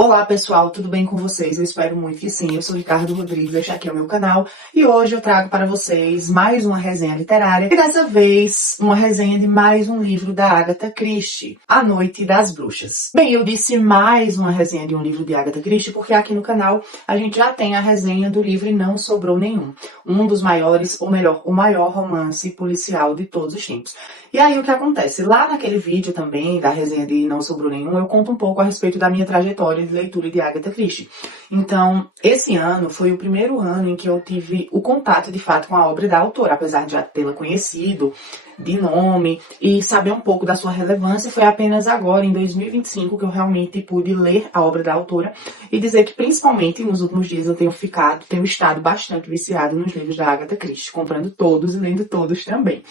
Olá pessoal, tudo bem com vocês? Eu espero muito que sim. Eu sou Ricardo Rodrigues, este aqui é o meu canal e hoje eu trago para vocês mais uma resenha literária e dessa vez uma resenha de mais um livro da Agatha Christie, A Noite das Bruxas. Bem, eu disse mais uma resenha de um livro de Agatha Christie porque aqui no canal a gente já tem a resenha do livro E Não Sobrou Nenhum, um dos maiores, ou melhor, o maior romance policial de todos os tempos. E aí o que acontece? Lá naquele vídeo também da resenha de Não Sobrou Nenhum, eu conto um pouco a respeito da minha trajetória de leitura de Agatha Christie. Então, esse ano foi o primeiro ano em que eu tive o contato de fato com a obra da autora, apesar de já tê-la conhecido de nome e saber um pouco da sua relevância. Foi apenas agora, em 2025, que eu realmente pude ler a obra da autora e dizer que, principalmente nos últimos dias, eu tenho estado bastante viciado nos livros da Agatha Christie, comprando todos e lendo todos também.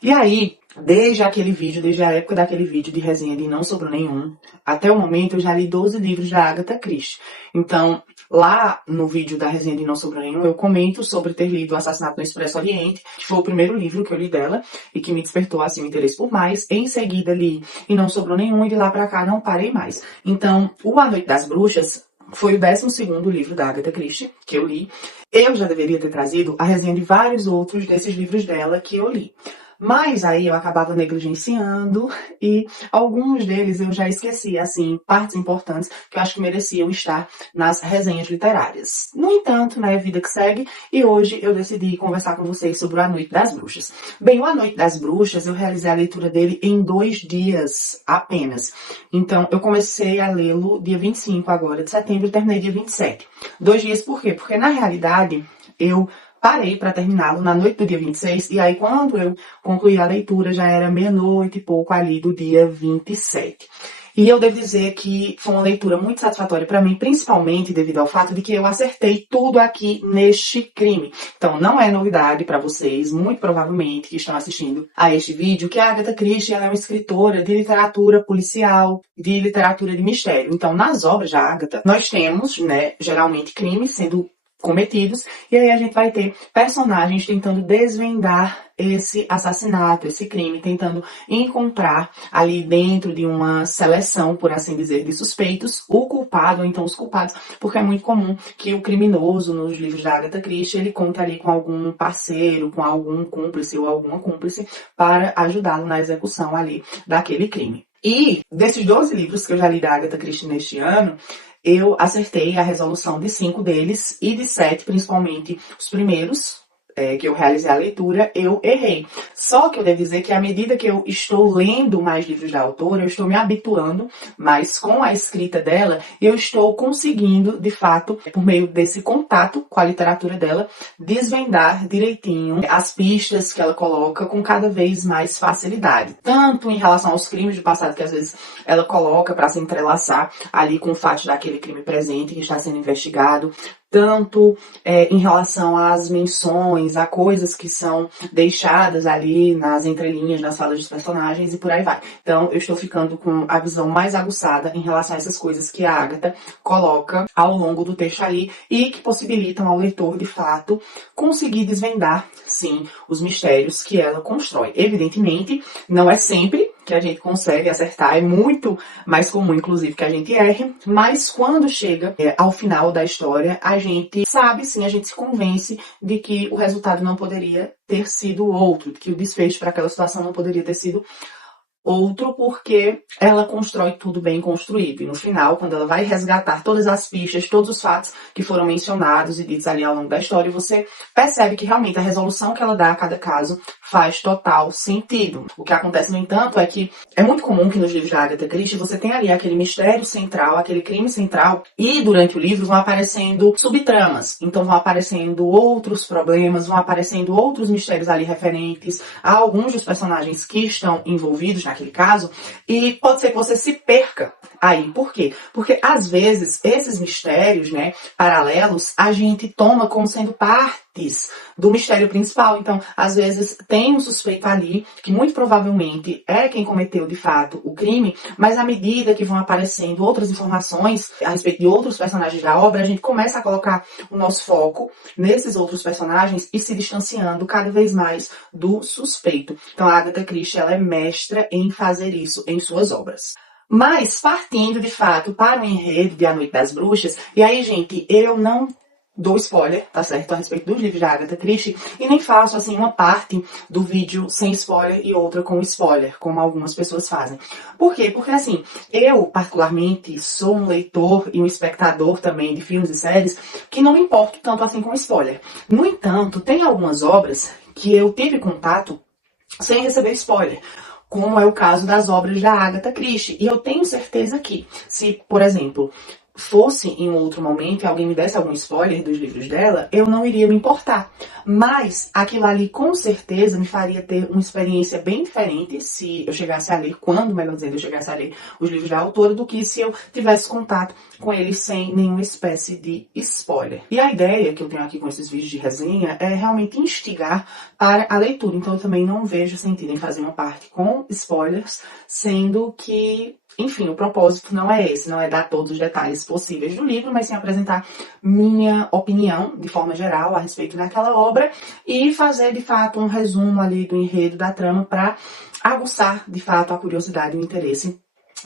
E aí, desde a época daquele vídeo de resenha de Não Sobrou Nenhum, até o momento eu já li 12 livros da Agatha Christie. Então, lá no vídeo da resenha de Não Sobrou Nenhum, eu comento sobre ter lido O Assassinato no Expresso Oriente, que foi o primeiro livro que eu li dela e que me despertou assim o interesse por mais. Em seguida li E Não Sobrou Nenhum e de lá pra cá não parei mais. Então, o A Noite das Bruxas foi o 12º livro da Agatha Christie que eu li. Eu já deveria ter trazido a resenha de vários outros desses livros dela que eu li. Mas aí eu acabava negligenciando e alguns deles eu já esqueci, assim, partes importantes que eu acho que mereciam estar nas resenhas literárias. No entanto, né, vida que segue, e hoje eu decidi conversar com vocês sobre A Noite das Bruxas. Bem, o A Noite das Bruxas, eu realizei a leitura dele em 2 dias apenas. Então, eu comecei a lê-lo dia 25 agora de setembro e terminei dia 27. 2 dias por quê? Porque na realidade, eu parei para terminá-lo na noite do dia 26, e aí quando eu concluí a leitura já era meia-noite e pouco ali do dia 27. E eu devo dizer que foi uma leitura muito satisfatória para mim, principalmente devido ao fato de que eu acertei tudo aqui neste crime. Então não é novidade para vocês, muito provavelmente, que estão assistindo a este vídeo, que a Agatha Christie ela é uma escritora de literatura policial, de literatura de mistério. Então nas obras da Agatha nós temos, né, geralmente crimes sendo cometidos, e aí a gente vai ter personagens tentando desvendar esse assassinato, esse crime, tentando encontrar ali dentro de uma seleção, por assim dizer, de suspeitos, o culpado, ou então os culpados, porque é muito comum que o criminoso, nos livros da Agatha Christie, ele conta ali com algum parceiro, com algum cúmplice ou alguma cúmplice para ajudá-lo na execução ali daquele crime. E desses 12 livros que eu já li da Agatha Christie neste ano, eu acertei a resolução de 5 deles e de 7, principalmente os primeiros, que eu realizei a leitura, eu errei. Só que eu devo dizer que à medida que eu estou lendo mais livros da autora, eu estou me habituando mais com a escrita dela e eu estou conseguindo, de fato, por meio desse contato com a literatura dela, desvendar direitinho as pistas que ela coloca com cada vez mais facilidade. Tanto em relação aos crimes do passado que às vezes ela coloca para se entrelaçar ali com o fato daquele crime presente que está sendo investigado, tanto em relação às menções, a coisas que são deixadas ali nas entrelinhas, nas falas dos personagens e por aí vai. Então, eu estou ficando com a visão mais aguçada em relação a essas coisas que a Agatha coloca ao longo do texto ali e que possibilitam ao leitor, de fato, conseguir desvendar, sim, os mistérios que ela constrói. Evidentemente, não é sempre que a gente consegue acertar, é muito mais comum, inclusive, que a gente erre, mas quando chega ao final da história, a gente sabe, sim, a gente se convence de que o resultado não poderia ter sido outro, que o desfecho para aquela situação não poderia ter sido outro, porque ela constrói tudo bem construído. E no final, quando ela vai resgatar todas as pistas, todos os fatos que foram mencionados e ditos ali ao longo da história, você percebe que realmente a resolução que ela dá a cada caso faz total sentido. O que acontece, no entanto, é que é muito comum que nos livros da Agatha Christie você tenha ali aquele mistério central, aquele crime central, e durante o livro vão aparecendo subtramas. Então vão aparecendo outros problemas, vão aparecendo outros mistérios ali referentes a alguns dos personagens que estão envolvidos naquele caso, e pode ser que você se perca aí. Por quê? Porque às vezes esses mistérios, né, paralelos, a gente toma como sendo partes do mistério principal. Então, às vezes tem um suspeito ali, que muito provavelmente é quem cometeu de fato o crime, mas à medida que vão aparecendo outras informações a respeito de outros personagens da obra, a gente começa a colocar o nosso foco nesses outros personagens e se distanciando cada vez mais do suspeito. Então, a Agatha Christie, ela é mestra em fazer isso em suas obras. Mas partindo de fato para o enredo de A Noite das Bruxas, e aí, gente, eu não dou spoiler, tá certo, a respeito dos livros da Agatha Christie, e nem faço, assim, uma parte do vídeo sem spoiler e outra com spoiler, como algumas pessoas fazem. Por quê? Porque, assim, eu, particularmente, sou um leitor e um espectador também de filmes e séries que não me importo tanto assim com spoiler. No entanto, tem algumas obras que eu tive contato sem receber spoiler, como é o caso das obras da Agatha Christie. E eu tenho certeza que, se, por exemplo, fosse em um outro momento e alguém me desse algum spoiler dos livros dela, eu não iria me importar. Mas aquilo ali com certeza me faria ter uma experiência bem diferente se eu chegasse a ler, quando, melhor dizendo, eu chegasse a ler os livros da autora, do que se eu tivesse contato com eles sem nenhuma espécie de spoiler. E a ideia que eu tenho aqui com esses vídeos de resenha é realmente instigar para a leitura. Então eu também não vejo sentido em fazer uma parte com spoilers, sendo que, enfim, o propósito não é esse, não é dar todos os detalhes possíveis do livro, mas sim apresentar minha opinião, de forma geral, a respeito daquela obra e fazer, de fato, um resumo ali do enredo da trama para aguçar, de fato, a curiosidade e o interesse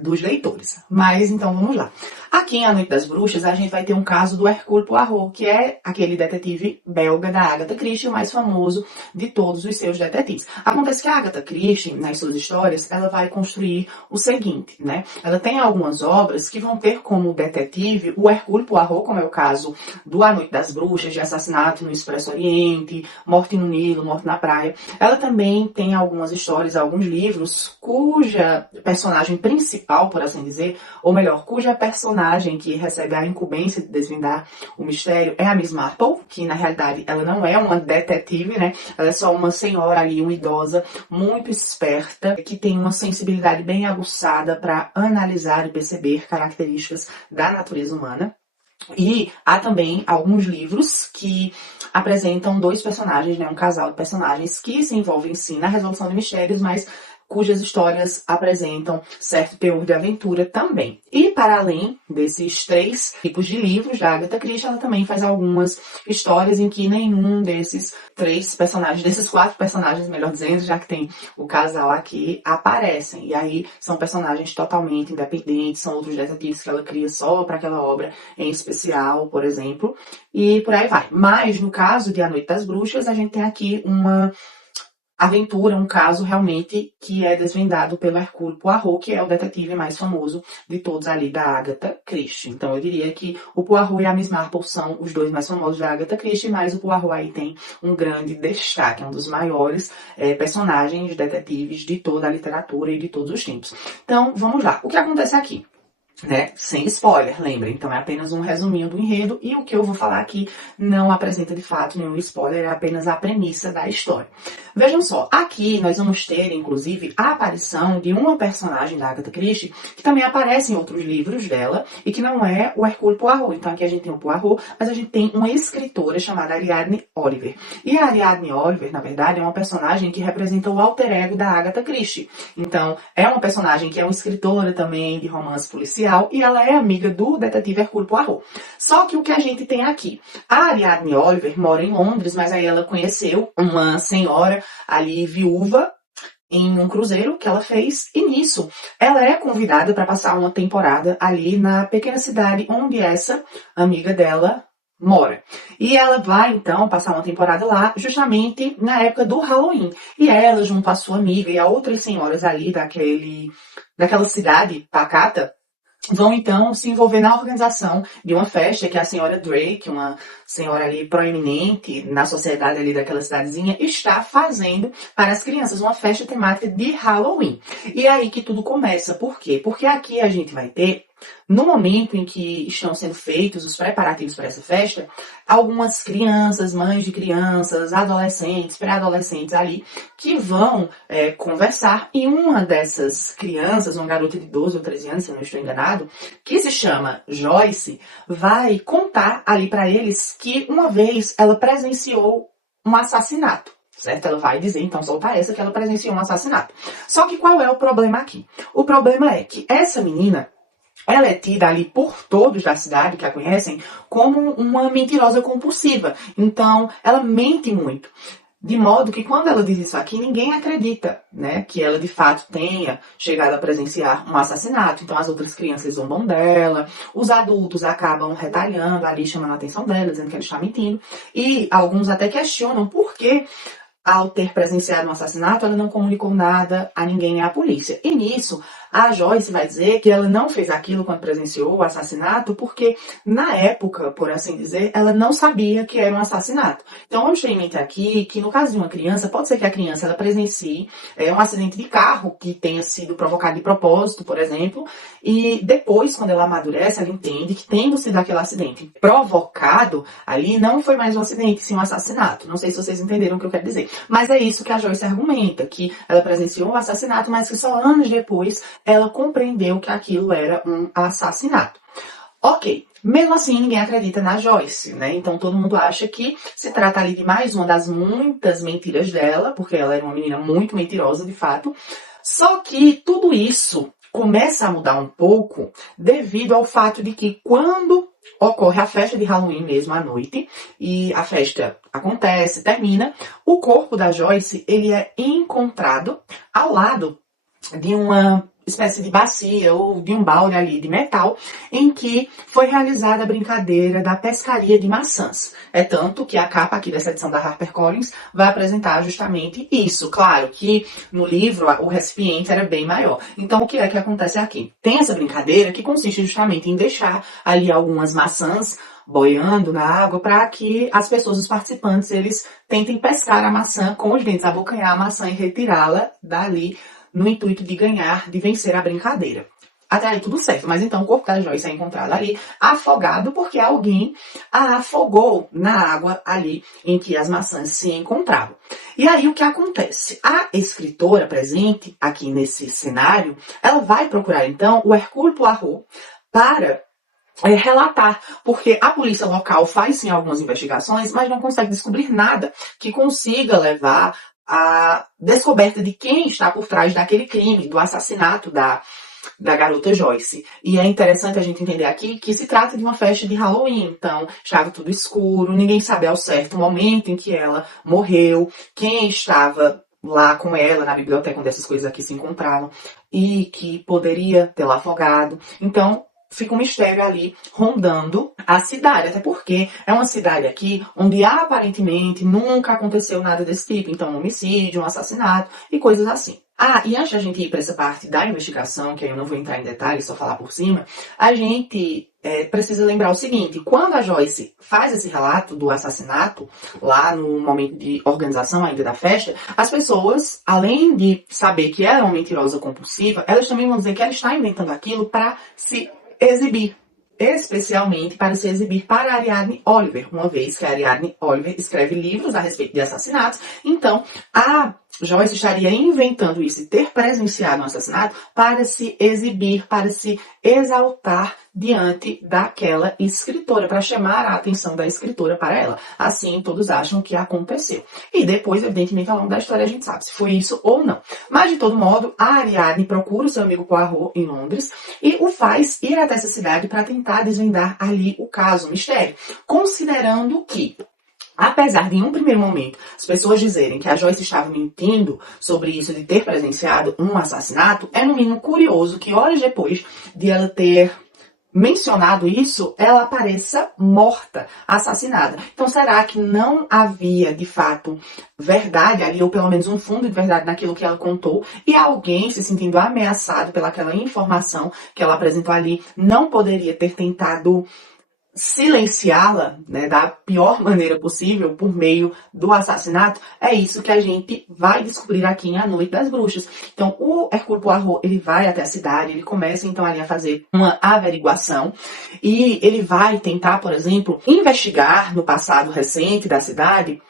dos leitores. Mas, então, vamos lá. Aqui em A Noite das Bruxas, a gente vai ter um caso do Hercule Poirot, que é aquele detetive belga da Agatha Christie, o mais famoso de todos os seus detetives. Acontece que a Agatha Christie, nas suas histórias, ela vai construir o seguinte, né? Ela tem algumas obras que vão ter como detetive o Hercule Poirot, como é o caso do A Noite das Bruxas, de Assassinato no Expresso Oriente, Morte no Nilo, Morte na Praia. Ela também tem algumas histórias, alguns livros, cuja personagem principal, por assim dizer, ou melhor, cuja personagem que recebe a incumbência de desvendar o mistério é a Miss Marple, que na realidade ela não é uma detetive, né? Ela é só uma senhora ali, uma idosa, muito esperta, que tem uma sensibilidade bem aguçada para analisar e perceber características da natureza humana. E há também alguns livros que apresentam dois personagens, né, um casal de personagens que se envolvem sim na resolução de mistérios, mas cujas histórias apresentam certo teor de aventura também. E para além desses três tipos de livros da Agatha Christie, ela também faz algumas histórias em que nenhum desses três personagens, desses quatro personagens, melhor dizendo, já que tem o casal aqui, aparecem. E aí são personagens totalmente independentes, são outros detetives que ela cria só para aquela obra em especial, por exemplo, e por aí vai. Mas no caso de A Noite das Bruxas, a gente tem aqui uma aventura, um caso realmente que é desvendado pelo Hercule Poirot, que é o detetive mais famoso de todos ali da Agatha Christie. Então eu diria que o Poirot e a Miss Marple são os dois mais famosos da Agatha Christie, mas o Poirot aí tem um grande destaque, é um dos maiores personagens detetives de toda a literatura e de todos os tempos. Então vamos lá, o que acontece aqui? Né? Sem spoiler, lembra? Então é apenas um resuminho do enredo e o que eu vou falar aqui não apresenta de fato nenhum spoiler, é apenas a premissa da história. Vejam só, aqui nós vamos ter, inclusive, a aparição de uma personagem da Agatha Christie que também aparece em outros livros dela e que não é o Hercule Poirot. Então aqui a gente tem o Poirot, mas a gente tem uma escritora chamada Ariadne Oliver. E a Ariadne Oliver, na verdade, é uma personagem que representa o alter ego da Agatha Christie. Então é uma personagem que é uma escritora também de romance policial e ela é amiga do detetive Hercule Poirot. Só que o que a gente tem aqui? A Ariadne Oliver mora em Londres, mas aí ela conheceu uma senhora ali viúva em um cruzeiro que ela fez, e nisso ela é convidada para passar uma temporada ali na pequena cidade onde essa amiga dela mora. E ela vai, então, passar uma temporada lá, justamente na época do Halloween. E ela, junto à sua amiga e a outras senhoras ali daquela cidade pacata, vão então se envolver na organização de uma festa que a senhora Drake, uma senhora ali proeminente na sociedade ali daquela cidadezinha, está fazendo para as crianças, uma festa temática de Halloween. E é aí que tudo começa. Por quê? Porque aqui a gente vai ter, no momento em que estão sendo feitos os preparativos para essa festa, algumas crianças, mães de crianças, adolescentes, pré-adolescentes ali, que vão conversar, e uma dessas crianças, uma garota de 12 ou 13 anos, se eu não estou enganado, que se chama Joyce, vai contar ali para eles que uma vez ela presenciou um assassinato. Certo? Ela vai dizer, então, soltar essa, que ela presenciou um assassinato. Só que qual é o problema aqui? O problema é que essa menina, ela é tida ali por todos da cidade que a conhecem como uma mentirosa compulsiva. Então, ela mente muito. De modo que quando ela diz isso aqui, ninguém acredita, né, que ela de fato tenha chegado a presenciar um assassinato. Então as outras crianças zombam dela, os adultos acabam retalhando ali, chamando a atenção dela, dizendo que ela está mentindo. E alguns até questionam por que, ao ter presenciado um assassinato, ela não comunicou nada a ninguém, à polícia. E nisso, a Joyce vai dizer que ela não fez aquilo quando presenciou o assassinato porque, na época, por assim dizer, ela não sabia que era um assassinato. Então, vamos ter em mente aqui que, no caso de uma criança, pode ser que a criança ela presencie um acidente de carro que tenha sido provocado de propósito, por exemplo, e depois, quando ela amadurece, ela entende que, tendo sido aquele acidente provocado ali, não foi mais um acidente, sim um assassinato. Não sei se vocês entenderam o que eu quero dizer. Mas é isso que a Joyce argumenta, que ela presenciou um assassinato, mas que só anos depois ela compreendeu que aquilo era um assassinato. Ok, mesmo assim ninguém acredita na Joyce, né? Então todo mundo acha que se trata ali de mais uma das muitas mentiras dela, porque ela era uma menina muito mentirosa de fato. Só que tudo isso começa a mudar um pouco devido ao fato de que quando ocorre a festa de Halloween mesmo à noite, e a festa acontece, termina, o corpo da Joyce ele é encontrado ao lado de uma espécie de bacia ou de um balde ali de metal em que foi realizada a brincadeira da pescaria de maçãs. É tanto que a capa aqui dessa edição da HarperCollins vai apresentar justamente isso. Claro que no livro o recipiente era bem maior. Então o que é que acontece aqui? Tem essa brincadeira que consiste justamente em deixar ali algumas maçãs boiando na água para que as pessoas, os participantes, eles tentem pescar a maçã com os dentes, abocanhar a maçã e retirá-la dali no intuito de ganhar, de vencer a brincadeira. Até aí tudo certo, mas então o corpo da Joyce é encontrado ali afogado porque alguém a afogou na água ali em que as maçãs se encontravam. E aí o que acontece? A escritora presente aqui nesse cenário, ela vai procurar então o Hercule Poirot para relatar, porque a polícia local faz sim algumas investigações, mas não consegue descobrir nada que consiga levar a descoberta de quem está por trás daquele crime, do assassinato da garota Joyce. E é interessante a gente entender aqui que se trata de uma festa de Halloween, então estava tudo escuro, ninguém sabe ao certo o momento em que ela morreu, quem estava lá com ela na biblioteca onde essas coisas aqui se encontravam e que poderia tê-la afogado. Então, fica um mistério ali rondando a cidade, até porque é uma cidade aqui onde aparentemente nunca aconteceu nada desse tipo, então um homicídio, um assassinato e coisas assim. Ah, e antes da gente ir para essa parte da investigação, que aí eu não vou entrar em detalhes, só falar por cima, a gente precisa lembrar o seguinte, quando a Joyce faz esse relato do assassinato, lá no momento de organização ainda da festa, as pessoas, além de saber que ela é uma mentirosa compulsiva, elas também vão dizer que ela está inventando aquilo para se exibir, especialmente para se exibir para Ariadne Oliver, uma vez que a Ariadne Oliver escreve livros a respeito de assassinatos, então a Joyce estaria inventando isso e ter presenciado um assassinato para se exibir, para se exaltar diante daquela escritora, para chamar a atenção da escritora para ela. Assim, todos acham que aconteceu. E depois, evidentemente, ao longo da história, a gente sabe se foi isso ou não. Mas, de todo modo, a Ariadne procura o seu amigo Poirot em Londres e o faz ir até essa cidade para tentar desvendar ali o caso, o mistério. Considerando que, apesar de, em um primeiro momento, as pessoas dizerem que a Joyce estava mentindo sobre isso de ter presenciado um assassinato, é no mínimo curioso que horas depois de ela ter mencionado isso, ela apareça morta, assassinada. Então, será que não havia, de fato, verdade ali, ou pelo menos um fundo de verdade naquilo que ela contou, e alguém se sentindo ameaçado pelaquela informação que ela apresentou ali, não poderia ter tentado silenciá-la, né, da pior maneira possível por meio do assassinato? É isso que a gente vai descobrir aqui em A Noite das Bruxas. Então, o Hercule Poirot, ele vai até a cidade, ele começa então ali a fazer uma averiguação e ele vai tentar, por exemplo, investigar no passado recente da cidade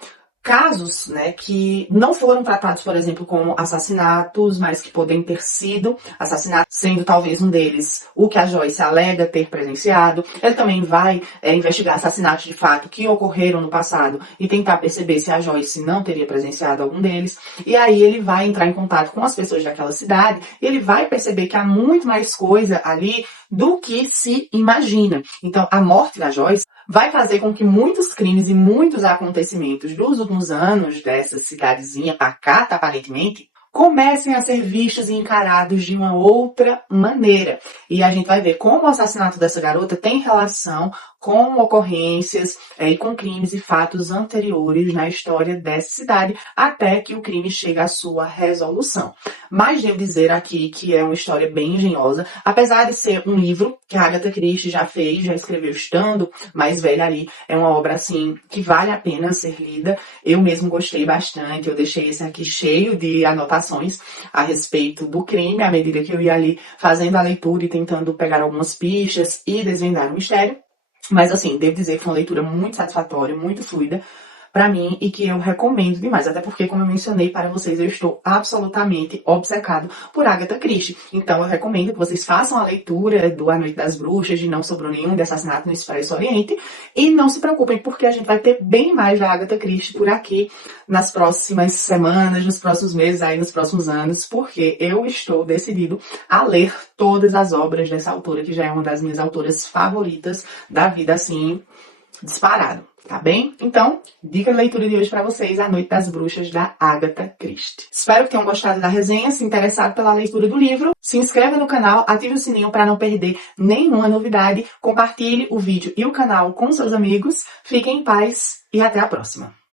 casos, né, que não foram tratados, por exemplo, como assassinatos, mas que podem ter sido assassinatos, sendo talvez um deles o que a Joyce alega ter presenciado. Ele também vai investigar assassinatos de fato que ocorreram no passado e tentar perceber se a Joyce não teria presenciado algum deles. E aí ele vai entrar em contato com as pessoas daquela cidade e ele vai perceber que há muito mais coisa ali do que se imagina. Então, a morte da Joyce vai fazer com que muitos crimes e muitos acontecimentos dos últimos anos dessa cidadezinha pacata, aparentemente, comecem a ser vistos e encarados de uma outra maneira. E a gente vai ver como o assassinato dessa garota tem relação com ocorrências e com crimes e fatos anteriores na história dessa cidade, até que o crime chega à sua resolução. Mas devo dizer aqui que é uma história bem engenhosa, apesar de ser um livro que a Agatha Christie já fez, já escreveu estando mais velha ali, é uma obra assim que vale a pena ser lida. Eu mesmo gostei bastante, eu deixei esse aqui cheio de anotações a respeito do crime, à medida que eu ia ali fazendo a leitura e tentando pegar algumas pistas e desvendar o mistério. Mas assim, devo dizer que foi uma leitura muito satisfatória, muito fluida para mim e que eu recomendo demais. Até porque, como eu mencionei para vocês, eu estou absolutamente obcecado por Agatha Christie. Então eu recomendo que vocês façam a leitura do A Noite das Bruxas, de Não Sobrou Nenhum, de Assassinato no Expresso Oriente. E não se preocupem, porque a gente vai ter bem mais da Agatha Christie por aqui nas próximas semanas, nos próximos meses, aí nos próximos anos, porque eu estou decidido a ler todas as obras dessa autora, que já é uma das minhas autoras favoritas da vida, assim, disparado. Tá bem? Então, dica de leitura de hoje para vocês, A Noite das Bruxas, da Agatha Christie. Espero que tenham gostado da resenha, se interessado pela leitura do livro. Se inscreva no canal, ative o sininho para não perder nenhuma novidade. Compartilhe o vídeo e o canal com seus amigos. Fiquem em paz e até a próxima.